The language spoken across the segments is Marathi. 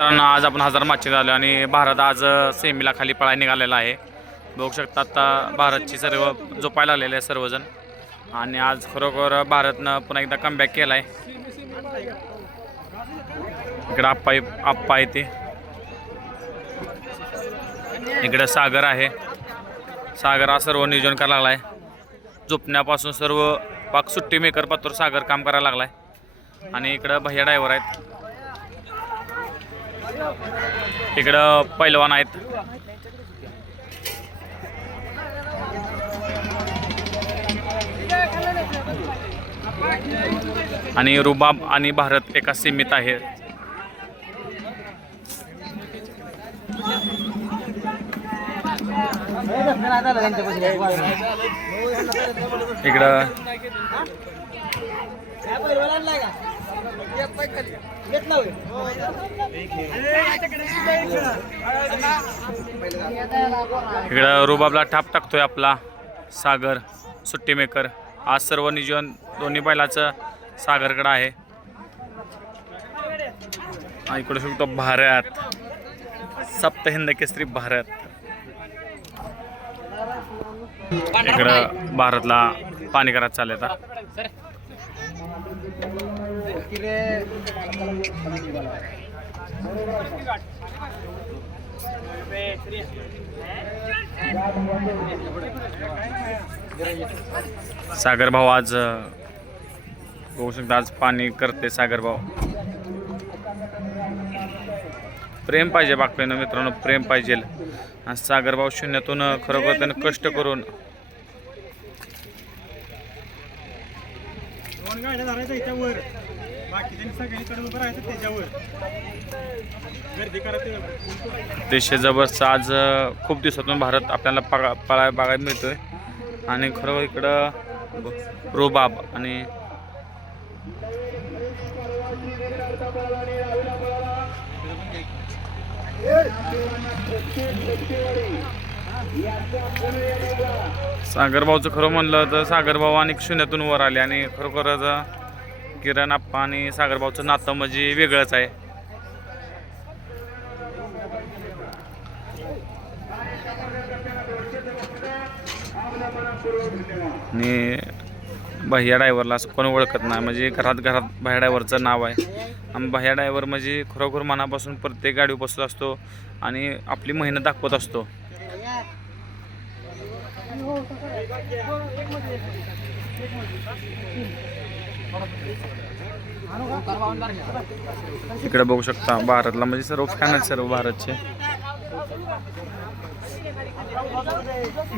कारण आज आपण हजार मागचे झालो आणि भारत आज सेमीला खाली पळाय निघालेला आहे. बघू शकता आता भारतची सर्व झोपायला आलेले आहे सर्वजण. आणि आज खरोखर भारतनं पुन्हा एकदा कमबॅक केला आहे इकडं आप्पा आप्पा आहे ते. इकडं सागर आहे. सागर हा सर्व नियोजन करायला लागला आहे झोपण्यापासून सर्व पाक सुट्टी मेकर पात्र सागर काम करायला लागला आहे आणि इकडं भैया ड्रायव्हर आहेत. इकडं पैलवान आहेत. आणि रुबाब आणि भारत एका सीमित आहे. इकडं. इकडं रुबाबला ठाप टाकतोय आपला सागर सुट्टी मेकर. आज सर्व नियोजन दोन्ही बैलाचं सागरकडं आहे. आणि इकडं शकतो भारत. सप्त हिंद केसरी भारत. इकडं भारतला पाणी करत चालले आता सागर भाऊ आज बघू शकता आज पाणी करते सागर भाऊ. प्रेम पाहिजे बागपेनं मित्रांनो प्रेम पाहिजे. आणि सागर भाऊ शून्यातून खरोखर त्यानं कष्ट करून. गाड्या याच्यावर अतिशय जबरदस्त आज खूप दिवसातून भारत आपल्याला पगा पळा बघायला मिळतोय. आणि खरोखर इकडं रोबाब आणि सागरभाऊचं खरं म्हणलं तर सागरभाऊ आणि शून्यातून वर आले आणि खरोखरच किरण आप्पा आणि सागरभाऊचं नातं म्हणजे वेगळंच आहे. आणि भैया ड्रायव्हरला असं कोण ओळखत नाही म्हणजे घरात घरात भैया ड्रायव्हरचं नाव आहे. आणि भैया ड्रायव्हर म्हणजे खरोखर मनापासून प्रत्येक गाडी बसत असतो आणि आपली मेहनत दाखवत असतो. इकडे बघू शकता भारतला म्हणजे सर्व फॅन आहेत सर्व भारतचे.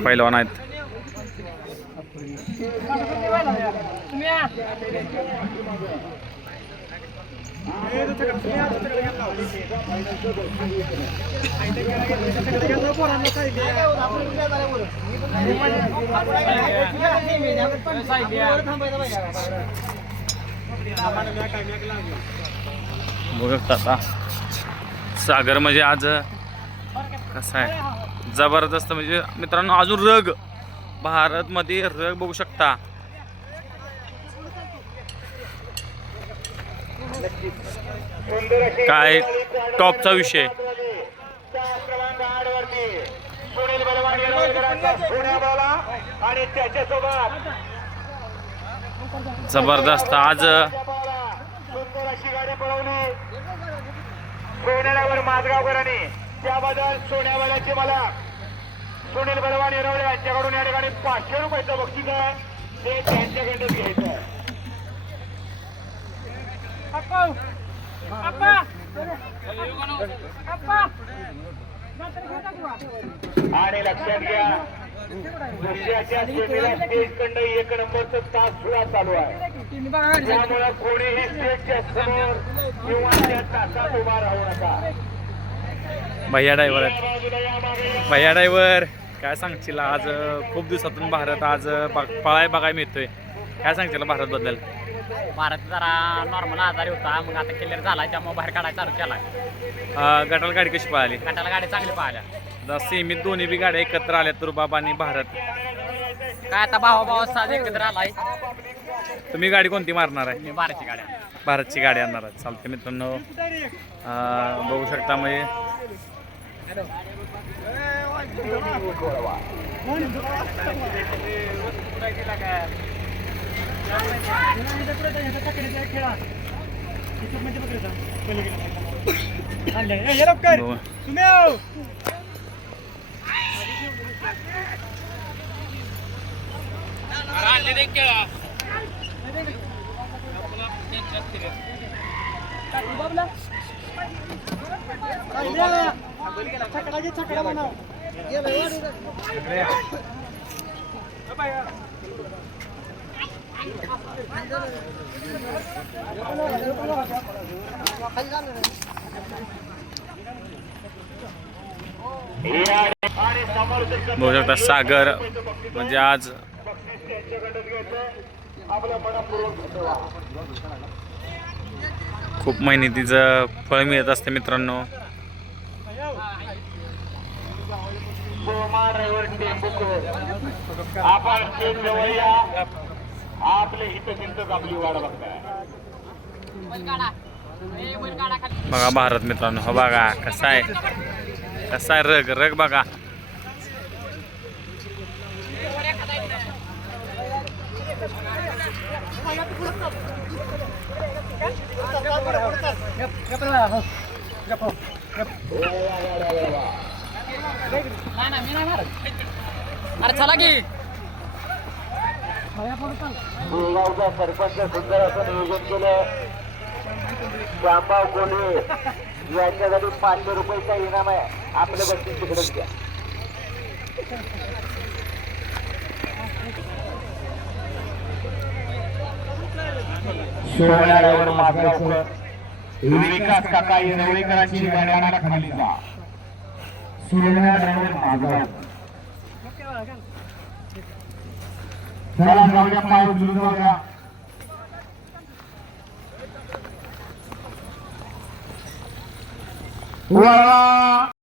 पैलवान आहेत. बघू शकता सागर म्हणजे आज कसं आहे? जबरदस्त म्हणजे मित्रांनो अजून रग. भारतमध्ये रग बघू शकता. काय टॉपचा विषय. आणि त्याच्यासोबत जबरदस्त. आज सुंदर अशी गाडी पळवली. सोन्यावर माझगावकरांनी त्याबद्दल सोन्यावाल्याचे मला सुनील बलवान येरवडे यांच्याकडून या ठिकाणी पाचशे रुपयाचं बक्षीस आहे. ते त्यांच्याकडे घ्यायचं आहे. आणि लक्षात घ्या. दुसऱ्याच्या सेमीला स्टेज कंड एक नंबरचं तास सुद्धा चालू आहे. त्यामुळे कोणीही स्टेजच्या समोर किंवा त्या तासात उभा राहू नका. भैया ड्रायव्हर. भैया ड्रायव्हर काय सांगशील? आज खूप दिवसातून भारत आज पळाय बघायला मिळतोय. काय सांगशील भारतबद्दल? भारत जरा नॉर्मल आजारी होता मग आता क्लिअर झालाय त्यामुळे बाहेर काढायला चालू केलाय. अं, गटाला गाडी कशी पळाली? गटाला गाडी चांगली पाहिल्या आता सेमीत दोन्ही बी गाड्या एकत्र आल्या तुरबाब आणि भारत. काय आता भावा भावा साज एकत्र आलाय. तुम्ही गाडी कोणती मारणार आहे? मी बाराची गाड्या भारतची गाडी आणणार आहे. चालते मित्रांनो. अं, बघू शकता म्हणजे बघू. आणि समोरचं बघू शकता सागर म्हणजे आज घ्यायचं. आपल्या मनापूर्वक खूप मेहनतीचं फळ मिळत असते मित्रांनो. आपण आपले हितचिंतक आपली बघताय. बघा भारत मित्रांनो हो बघा कसा आहे? कसा आहे रग? रग बघा. अरे चला की. गावचा सरपंच सुंदर असं नियोजन केलं. श्यामभाऊ कोल्हे यांच्यासाठी पाचशे रुपयाचा इनाम आहे. आपल्या बक्षीस तिकडे द्या. सोहळ्यावर मागावकर विकास काका येवळेकरांची गाड्याला खाली जा. सोहळ्यावर मागावकर चला जाऊया पाय उचलून जाऊया